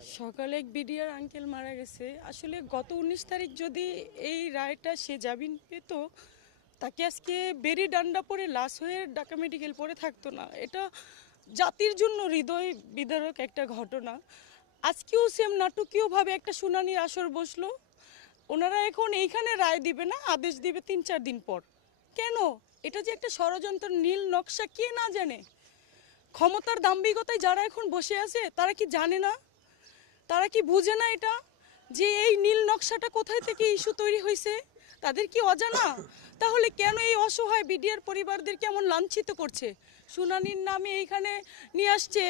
সকালে এক BDR uncle মারা গেছে। আসলে গত উনিশ তারিখ যদি এই রায়টা সে জামিন পেত, তাকে আজকে বেরি ডান্ডা পরে লাশ হয়ে ঢাকা মেডিকেল পরে থাকতো না। এটা জাতির জন্য হৃদয় বিদারক একটা ঘটনা। আজকেও সেম নাটকীয়ভাবে একটা শুনানির আসর বসল। ওনারা এখন এইখানে রায় দিবে না, আদেশ দিবে তিন চার দিন পর। কেন? এটা যে একটা ষড়যন্ত্র নীল নকশা, কে না জানে? ক্ষমতার দাম্ভিকতায় যারা এখন বসে আছে, তারা কি জানে না? তারা কি বুঝে না এটা? যে এই নীল নকশাটা কোথায় থেকে ইস্যু তৈরি হয়েছে? তাদের কি অজানা? তাহলে কেন এই অসহায় বিডিআর পরিবারদের কেমন লাঞ্ছিত করছে? শুনানির নামে এইখানে নিয়ে আসছে,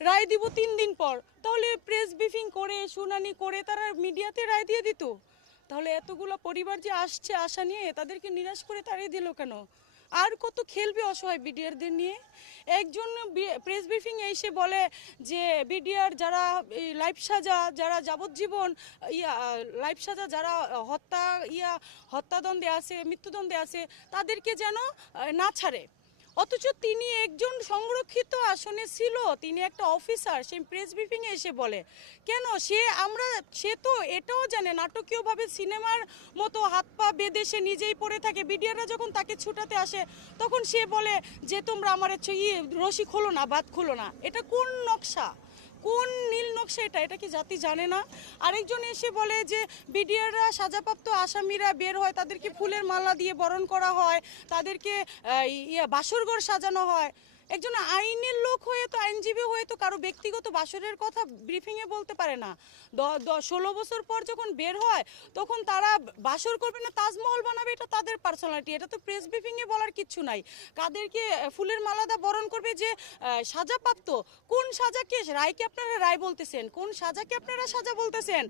রায় দিব তিন দিন পর। তাহলে প্রেস ব্রিফিং করে, শুনানি করে তারা মিডিয়াতে রায় দিয়ে দিত? তাহলে এতগুলো পরিবার যে আসছে, আশা নিয়ে তাদেরকে নিরাশ করে তাড়িয়ে দিল কেন? আর কত খেলবে অসহায় বিডিআরদের নিয়ে? একজন প্রেস ব্রিফিং এসে বলে যে, বিডিআর যারা লাইফ সাজা, যারা যাবজ্জীবন, ইয়া, লাইফ সাজা যারা হত্যা, ইয়া, হত্যাদণ্ডে আছে, মৃত্যুদণ্ডে আছে, তাদেরকে যেন না ছাড়ে। অথচ তিনি একজন সংরক্ষিত আসনে ছিল, তিনি একটা অফিসার সে প্রেস ব্রিফিংয়ে এসে বলে। কেন? সে আমরা, সে তো এটাও জানে, নাটকীয়ভাবে সিনেমার মতো হাত পা বেঁধে সে নিজেই পড়ে থাকে। বিডিআররা যখন তাকে ছুটাতে আসে, তখন সে বলে যে, তোমরা আমার ইয়ে রশি খোলো না, বাদ খোলো না। এটা কোন নকশা? কোন নীল নকশা এটা? এটা কি জাতি জানে না? আরেকজন এসে বলে যে বিডিআররা সাজাপ্রাপ্ত আসামিরা বের হয়, তাদেরকে ফুলের মালা দিয়ে বরণ করা হয়, তাদেরকে ইয়ে বাসরঘর সাজানো হয়। একজন আইনের লোক হয়ে তো আইনজীবী হয়ে তো কারও ব্যক্তিগত বাসরের কথা ব্রিফিংয়ে বলতে পারে না। ষোলো বছর পর যখন বের হয় তখন তারা বাসর করবে না তাজমহল বানাবে এটা তাদের পার্সোনালিটি এটা তো প্রেস ব্রিফিংয়ে বলার কিচ্ছু নাই। কাদেরকে ফুলের মালাদা বরণ করবে যে আহ, সাজাপ্রাপ্ত কোন সাজাকে রায়কে আপনারা রায় বলতেছেন কোন সাজাকে আপনারা সাজা বলতেছেন?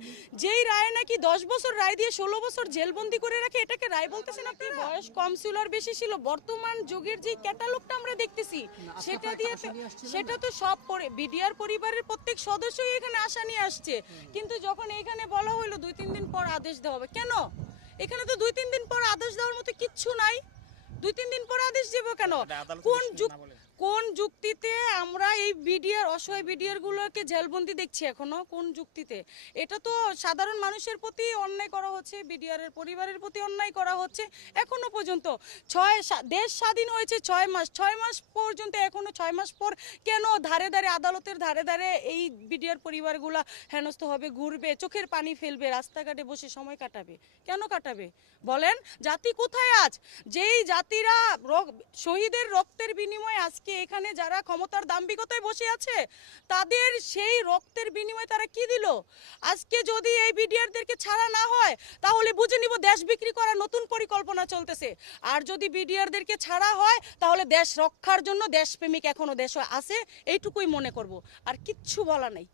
যেই রায় নাকি দশ বছর রায় দিয়ে ষোলো বছর জেলবন্দি করে রাখে এটাকে রায় বলতেছেন আপনি? বয়স কম ছিল আর বেশি ছিল। বর্তমান যুগের যে ক্যাটালগটা আমরা দেখতেছি সেটা দিয়ে সেটা তো সব বিডিআর পরিবারের প্রত্যেক সদস্যই এখানে আশা নিয়ে আসছে। কিন্তু যখন এখানে বলা হলো দুই তিন দিন পর আদেশ দেওয়া হবে কেন? এখানে তো দুই তিন দিন পর আদেশ দেওয়ার মতো কিচ্ছু নাই। দুই তিন দিন পর আদেশ দেবো কেন? কোন কোন যুক্তিতে আমরা এই বিডিআর, অসহায় বিডিআর গুলোকে জেলবন্দি দেখছি এখনও, কোন যুক্তিতে? এটা তো সাধারণ মানুষের প্রতি অন্যায় করা হচ্ছে বিডিআর এর পরিবারের প্রতি অন্যায় করা হচ্ছে এখনও পর্যন্ত। ছয় দেশ স্বাধীন হয়েছে ছয় মাস ছয় মাস পর্যন্ত এখনও ছয় মাস পর কেন ধারে ধারে, আদালতের ধারে ধারে এই বিডিআর পরিবারগুলা হেনস্থ হবে, ঘুরবে, চোখের পানি ফেলবে, রাস্তাঘাটে বসে সময় কাটাবে? কেন কাটাবে? বলেন, জাতি কোথায় আজ? যেই জাতিরা শহীদের রক্তের বিনিময়ে আজকে এখানে যারা ক্ষমতার দাম্ভিকতায় বসে আছে? তাদের সেই রক্তের বিনিময়ে তারা কি দিল? আজকে যদি এই বিডিআরদেরকে ছাড়া না হয়, তাহলে বুঝে নিব দেশ বিক্রি করার নতুন পরিকল্পনা চলতেছে। আর যদি বিডিআরদেরকে ছাড়া হয়, তাহলে দেশ রক্ষার জন্য দেশপ্রেমিক এখনও দেশ আছে, এইটুকুই মনে করব। আর কিচ্ছু বলা নাই।